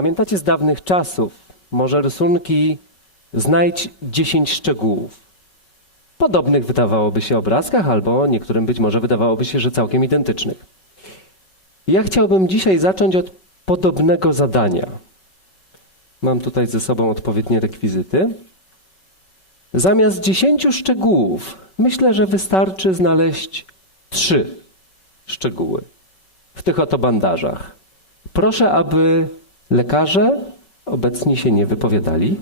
pamiętacie z dawnych czasów, może rysunki znajdź 10 szczegółów. Podobnych wydawałoby się obrazkach, albo niektórym być może wydawałoby się, że całkiem identycznych. Ja chciałbym dzisiaj zacząć od podobnego zadania. Mam tutaj ze sobą odpowiednie rekwizyty. Zamiast 10 szczegółów, myślę, że wystarczy znaleźć trzy szczegóły w tych oto bandażach. Proszę, aby lekarze obecni się nie wypowiadali.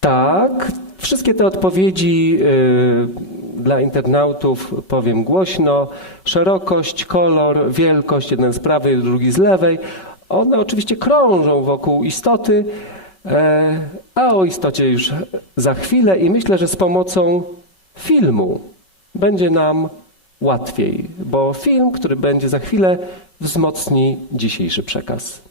Tak, wszystkie te odpowiedzi y, dla internautów powiem głośno. Szerokość, kolor, wielkość, jeden z prawej, drugi z lewej. One oczywiście krążą wokół istoty, a o istocie już za chwilę i myślę, że z pomocą filmu będzie nam łatwiej, bo film, który będzie za chwilę, wzmocni dzisiejszy przekaz.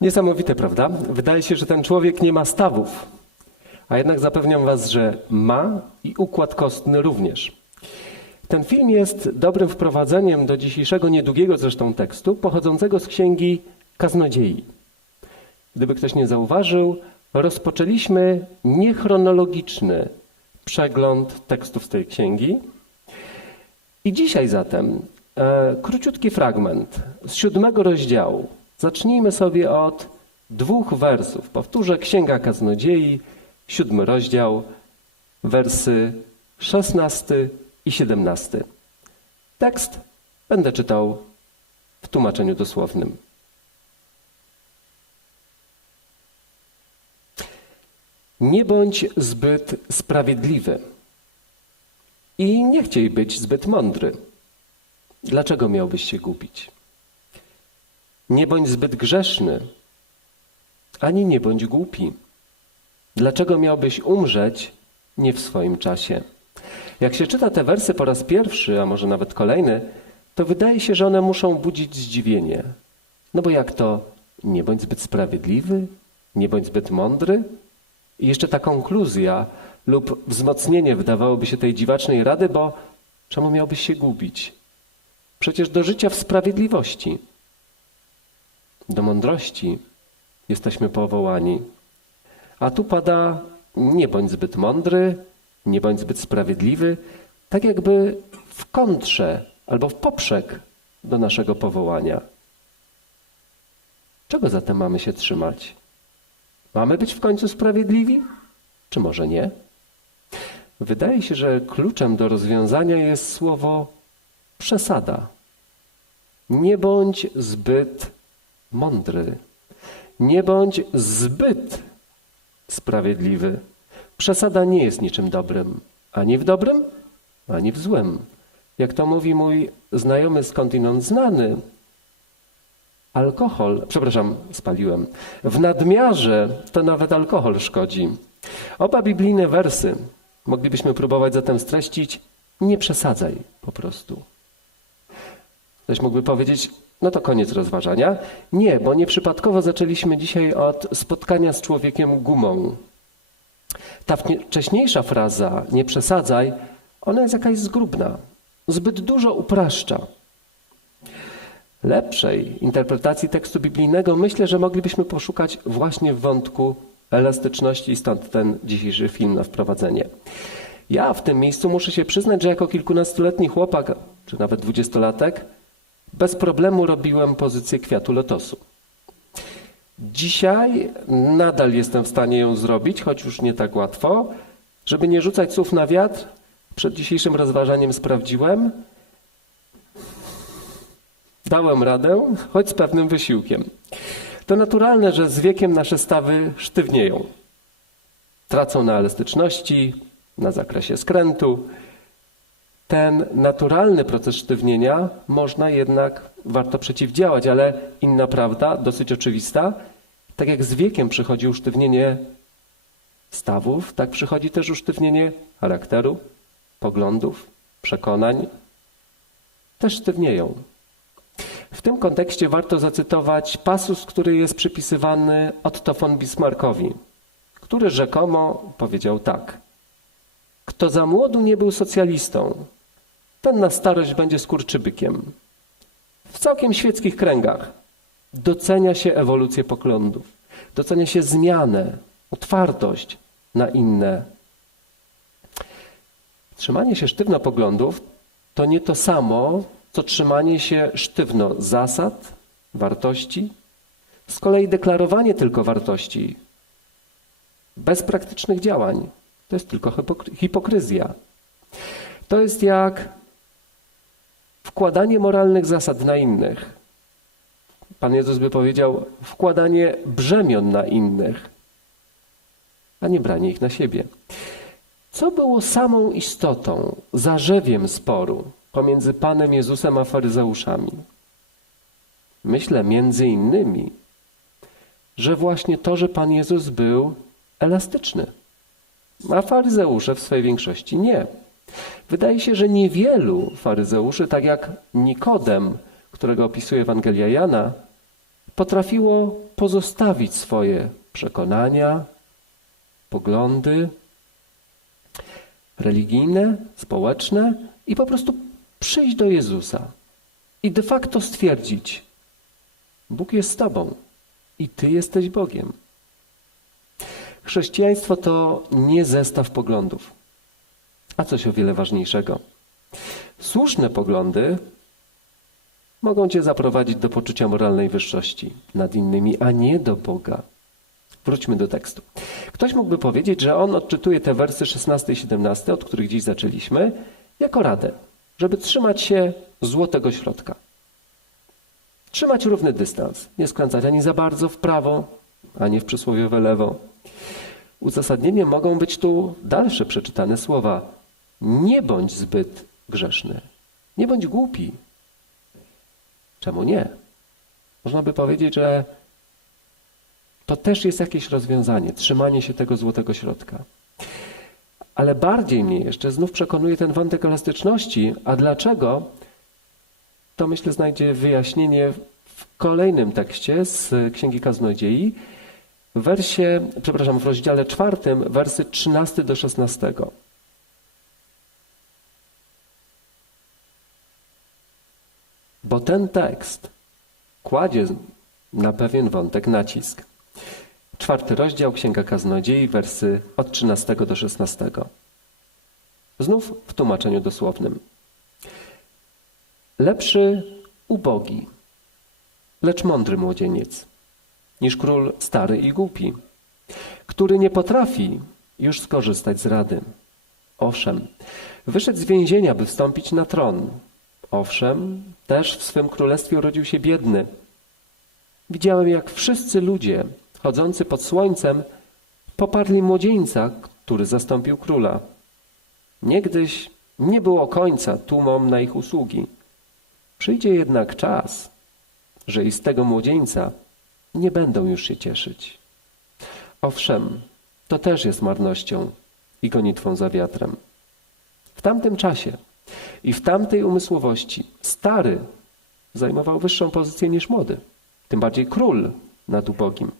Niesamowite, prawda? Wydaje się, że ten człowiek nie ma stawów, a jednak zapewniam Was, że ma i układ kostny również. Ten film jest dobrym wprowadzeniem do dzisiejszego niedługiego zresztą tekstu, pochodzącego z księgi Kaznodziei. Gdyby ktoś nie zauważył, rozpoczęliśmy niechronologiczny przegląd tekstów z tej księgi. I dzisiaj zatem e, króciutki fragment z siódmego rozdziału. Zacznijmy sobie od dwóch wersów. Powtórzę Księga Kaznodziei, siódmy rozdział, wersy szesnasty i siedemnasty. Tekst będę czytał w tłumaczeniu dosłownym. Nie bądź zbyt sprawiedliwy i nie chciej być zbyt mądry. Dlaczego miałbyś się gubić? Nie bądź zbyt grzeszny, ani nie bądź głupi. Dlaczego miałbyś umrzeć nie w swoim czasie? Jak się czyta te wersy po raz pierwszy, a może nawet kolejny, to wydaje się, że one muszą budzić zdziwienie. No bo jak to nie bądź zbyt sprawiedliwy, nie bądź zbyt mądry? I jeszcze ta konkluzja lub wzmocnienie wydawałoby się tej dziwacznej rady, bo czemu miałbyś się gubić? Przecież do życia w sprawiedliwości, do mądrości jesteśmy powołani. A tu pada nie bądź zbyt mądry, nie bądź zbyt sprawiedliwy, tak jakby w kontrze albo w poprzek do naszego powołania. Czego zatem mamy się trzymać? Mamy być w końcu sprawiedliwi, czy może nie? Wydaje się, że kluczem do rozwiązania jest słowo przesada. Nie bądź zbyt mądry. Nie bądź zbyt sprawiedliwy. Przesada nie jest niczym dobrym, ani w dobrym, ani w złym. Jak to mówi mój znajomy skądinąd znany, alkohol, przepraszam, spaliłem, w nadmiarze to nawet alkohol szkodzi. Oba biblijne wersy moglibyśmy próbować zatem streścić, nie przesadzaj po prostu. Ktoś mógłby powiedzieć, no to koniec rozważania. Nie, bo nieprzypadkowo zaczęliśmy dzisiaj od spotkania z człowiekiem gumą. Ta wcześniejsza fraza, nie przesadzaj, ona jest jakaś zgrubna, zbyt dużo upraszcza. Lepszej interpretacji tekstu biblijnego myślę, że moglibyśmy poszukać właśnie w wątku elastyczności stąd ten dzisiejszy film na wprowadzenie. Ja w tym miejscu muszę się przyznać, że jako kilkunastoletni chłopak, czy nawet dwudziestolatek, bez problemu robiłem pozycję kwiatu lotosu. Dzisiaj nadal jestem w stanie ją zrobić, choć już nie tak łatwo. Żeby nie rzucać słów na wiatr, przed dzisiejszym rozważaniem sprawdziłem. Dałem radę, choć z pewnym wysiłkiem. To naturalne, że z wiekiem nasze stawy sztywnieją. Tracą na elastyczności, na zakresie skrętu. Ten naturalny proces sztywnienia można jednak, warto przeciwdziałać, ale inna prawda, dosyć oczywista, tak jak z wiekiem przychodzi usztywnienie stawów, tak przychodzi też usztywnienie charakteru, poglądów, przekonań. Też sztywnieją. W tym kontekście warto zacytować pasus, który jest przypisywany Otto von Bismarckowi, który rzekomo powiedział tak. Kto za młodu nie był socjalistą, ten na starość będzie skurczybykiem. W całkiem świeckich kręgach docenia się ewolucję poglądów, docenia się zmianę, otwartość na inne. Trzymanie się sztywno poglądów to nie to samo, co trzymanie się sztywno zasad, wartości. Z kolei deklarowanie tylko wartości bez praktycznych działań to jest tylko hipokry- hipokryzja. To jest jak wkładanie moralnych zasad na innych. Pan Jezus by powiedział, wkładanie brzemion na innych, a nie branie ich na siebie. Co było samą istotą, zarzewiem sporu pomiędzy Panem Jezusem a faryzeuszami? Myślę między innymi, że właśnie to, że Pan Jezus był elastyczny, a faryzeusze w swojej większości nie. Wydaje się, że niewielu faryzeuszy, tak jak Nikodem, którego opisuje Ewangelia Jana, potrafiło pozostawić swoje przekonania, poglądy religijne, społeczne i po prostu przyjść do Jezusa i de facto stwierdzić: Bóg jest z Tobą i Ty jesteś Bogiem. Chrześcijaństwo to nie zestaw poglądów, a coś o wiele ważniejszego. Słuszne poglądy mogą Cię zaprowadzić do poczucia moralnej wyższości nad innymi, a nie do Boga. Wróćmy do tekstu. Ktoś mógłby powiedzieć, że on odczytuje te wersy 16 i 17, od których dziś zaczęliśmy, jako radę, żeby trzymać się złotego środka. Trzymać równy dystans, nie skręcać ani za bardzo w prawo, ani w przysłowiowe lewo. Uzasadnieniem mogą być tu dalsze przeczytane słowa. Nie bądź zbyt grzeszny, nie bądź głupi. Czemu nie? Można by powiedzieć, że to też jest jakieś rozwiązanie, trzymanie się tego złotego środka. Ale bardziej mnie jeszcze znów przekonuje ten wątek elastyczności. A dlaczego? To myślę znajdzie wyjaśnienie w kolejnym tekście z Księgi Kaznodziei, w wersie, przepraszam, w rozdziale czwartym, wersy 13 do 16. Ten tekst kładzie na pewien wątek nacisk. Czwarty rozdział Księga Kaznodziei, wersy od 13 do 16. Znów w tłumaczeniu dosłownym. Lepszy ubogi, lecz mądry młodzieniec, niż król stary i głupi, który nie potrafi już skorzystać z rady. Owszem, wyszedł z więzienia, by wstąpić na tron. Owszem, też w swym królestwie urodził się biedny. Widziałem, jak wszyscy ludzie chodzący pod słońcem poparli młodzieńca, który zastąpił króla. Niegdyś nie było końca tłumom na ich usługi. Przyjdzie jednak czas, że i z tego młodzieńca nie będą już się cieszyć. Owszem, to też jest marnością i gonitwą za wiatrem. W tamtym czasie i w tamtej umysłowości stary zajmował wyższą pozycję niż młody, tym bardziej król nad ubogim.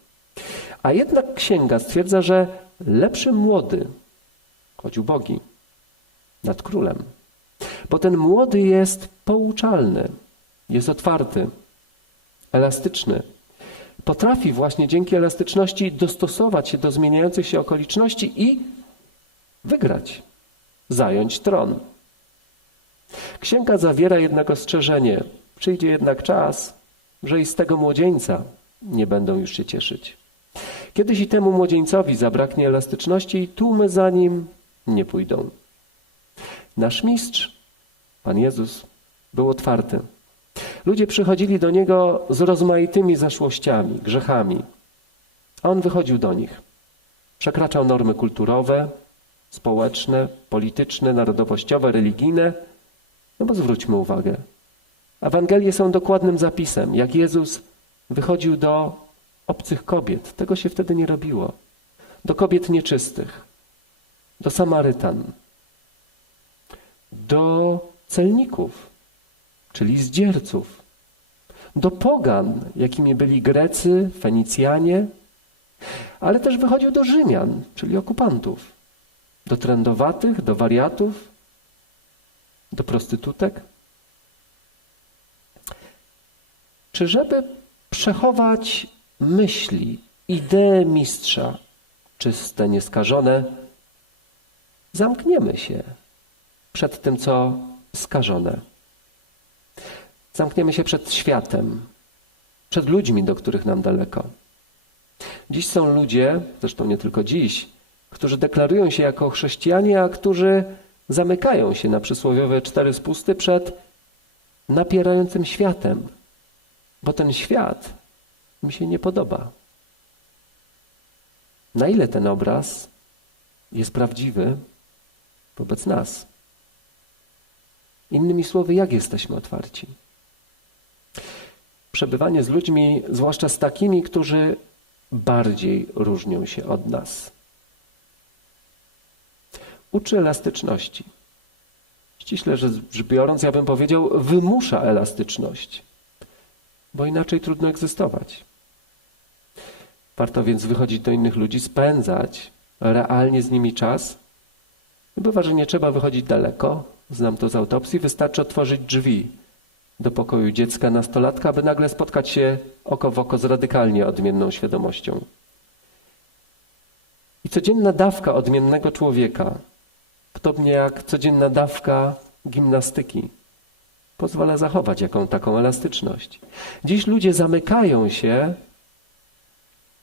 A jednak księga stwierdza, że lepszy młody, choć ubogi, nad królem. Bo ten młody jest pouczalny, jest otwarty, elastyczny. Potrafi właśnie dzięki elastyczności dostosować się do zmieniających się okoliczności i wygrać, zająć tron. Księga zawiera jednak ostrzeżenie Przyjdzie jednak czas, że i z tego młodzieńca nie będą już się cieszyć. Kiedyś i temu młodzieńcowi zabraknie elastyczności i tłumy za nim nie pójdą. Nasz mistrz, Pan Jezus, był otwarty. Ludzie przychodzili do Niego z rozmaitymi zaszłościami, grzechami, a On wychodził do nich. Przekraczał normy kulturowe, społeczne, polityczne, narodowościowe, religijne. No bo zwróćmy uwagę. Ewangelie są dokładnym zapisem, jak Jezus wychodził do obcych kobiet. Tego się wtedy nie robiło. Do kobiet nieczystych, do Samarytan, do celników, czyli zdzierców, do pogan, jakimi byli Grecy, Fenicjanie, ale też wychodził do Rzymian, czyli okupantów, do trędowatych, do wariatów, do prostytutek. Czy żeby przechować myśli, idee mistrza, czyste, nieskażone, zamkniemy się przed tym, co skażone. Zamkniemy się przed światem, przed ludźmi, do których nam daleko. Dziś są ludzie, zresztą nie tylko dziś, którzy deklarują się jako chrześcijanie, a którzy zamykają się na przysłowiowe cztery spusty przed napierającym światem, bo ten świat mi się nie podoba. Na ile ten obraz jest prawdziwy wobec nas? Innymi słowy, jak jesteśmy otwarci? Przebywanie z ludźmi, zwłaszcza z takimi, którzy bardziej różnią się od nas. Uczy elastyczności. Ściśle rzecz biorąc, ja bym powiedział, wymusza elastyczność, bo inaczej trudno egzystować. Warto więc wychodzić do innych ludzi, spędzać realnie z nimi czas. Bywa, że nie trzeba wychodzić daleko, znam to z autopsji, wystarczy otworzyć drzwi do pokoju dziecka nastolatka, aby nagle spotkać się oko w oko z radykalnie odmienną świadomością. I codzienna dawka odmiennego człowieka, podobnie jak codzienna dawka gimnastyki, pozwala zachować jaką taką elastyczność. Dziś ludzie zamykają się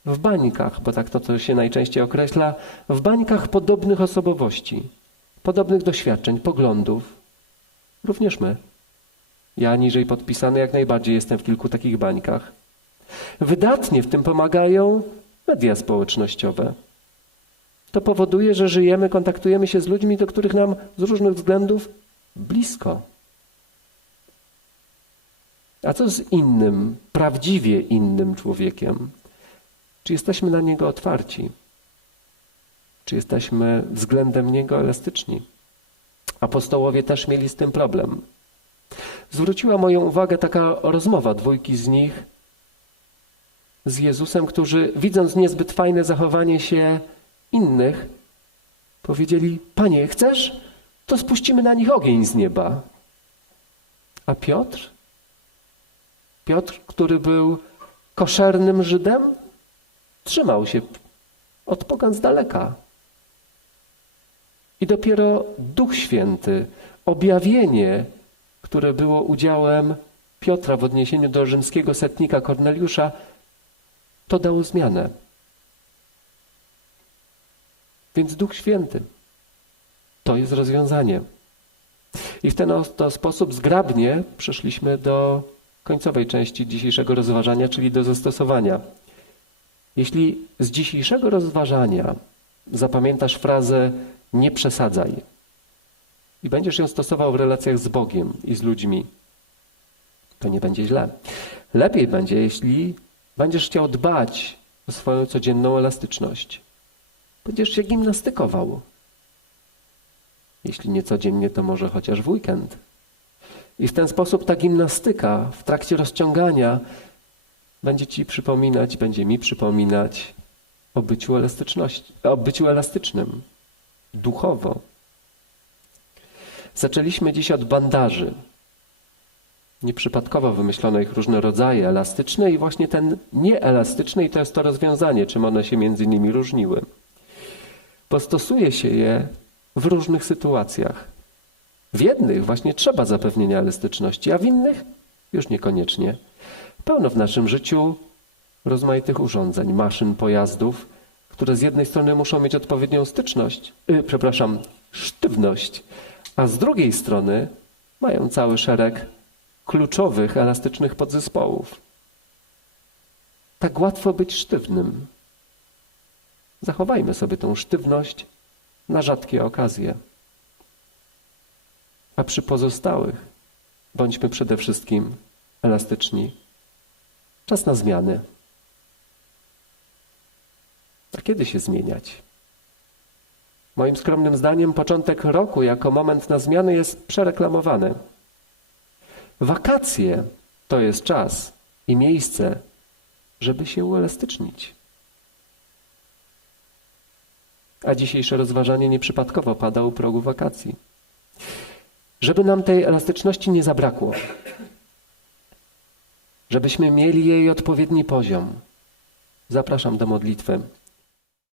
w bańkach, bo tak to, to się najczęściej określa, w bańkach podobnych osobowości, podobnych doświadczeń, poglądów. Również my. Ja niżej podpisany jak najbardziej jestem w kilku takich bańkach. Wydatnie w tym pomagają media społecznościowe. To powoduje, że żyjemy, kontaktujemy się z ludźmi, do których nam z różnych względów blisko. A co z innym, prawdziwie innym człowiekiem? Czy jesteśmy na niego otwarci? Czy jesteśmy względem niego elastyczni? Apostołowie też mieli z tym problem. Zwróciła moją uwagę taka rozmowa dwójki z nich z Jezusem, którzy widząc niezbyt fajne zachowanie się innych, powiedzieli: Panie, chcesz? To spuścimy na nich ogień z nieba. A Piotr? Piotr, który był koszernym Żydem, trzymał się od pogan z daleka. I dopiero Duch Święty, objawienie, które było udziałem Piotra w odniesieniu do rzymskiego setnika Korneliusza, to dało zmianę. Więc Duch Święty to jest rozwiązanie. I w ten oto sposób zgrabnie przeszliśmy do końcowej części dzisiejszego rozważania, czyli do zastosowania. Jeśli z dzisiejszego rozważania zapamiętasz frazę nie przesadzaj i będziesz ją stosował w relacjach z Bogiem i z ludźmi, to nie będzie źle. Lepiej będzie, jeśli będziesz chciał dbać o swoją codzienną elastyczność. Będziesz się gimnastykował. Jeśli nie codziennie, to może chociaż w weekend. I w ten sposób ta gimnastyka w trakcie rozciągania będzie ci przypominać, będzie mi przypominać o byciu, elastyczności, o byciu elastycznym, duchowo. Zaczęliśmy dziś od bandaży. Nieprzypadkowo wymyślono ich różne rodzaje, elastyczne i właśnie ten nieelastyczny i to jest to rozwiązanie, czym one się między nimi różniły. Bo stosuje się je w różnych sytuacjach. W jednych właśnie trzeba zapewnienia elastyczności, a w innych Już niekoniecznie. Pełno w naszym życiu rozmaitych urządzeń, maszyn, pojazdów, które z jednej strony muszą mieć odpowiednią styczność, y, przepraszam, sztywność, a z drugiej strony mają cały szereg kluczowych, elastycznych podzespołów. Tak łatwo być sztywnym. Zachowajmy sobie tą sztywność na rzadkie okazje. A przy pozostałych bądźmy przede wszystkim elastyczni. Czas na zmiany. A kiedy się zmieniać? Moim skromnym zdaniem początek roku jako moment na zmiany jest przereklamowany. Wakacje to jest czas i miejsce, żeby się uelastycznić. A dzisiejsze rozważanie nieprzypadkowo pada u progu wakacji. Żeby nam tej elastyczności nie zabrakło, żebyśmy mieli jej odpowiedni poziom, zapraszam do modlitwy.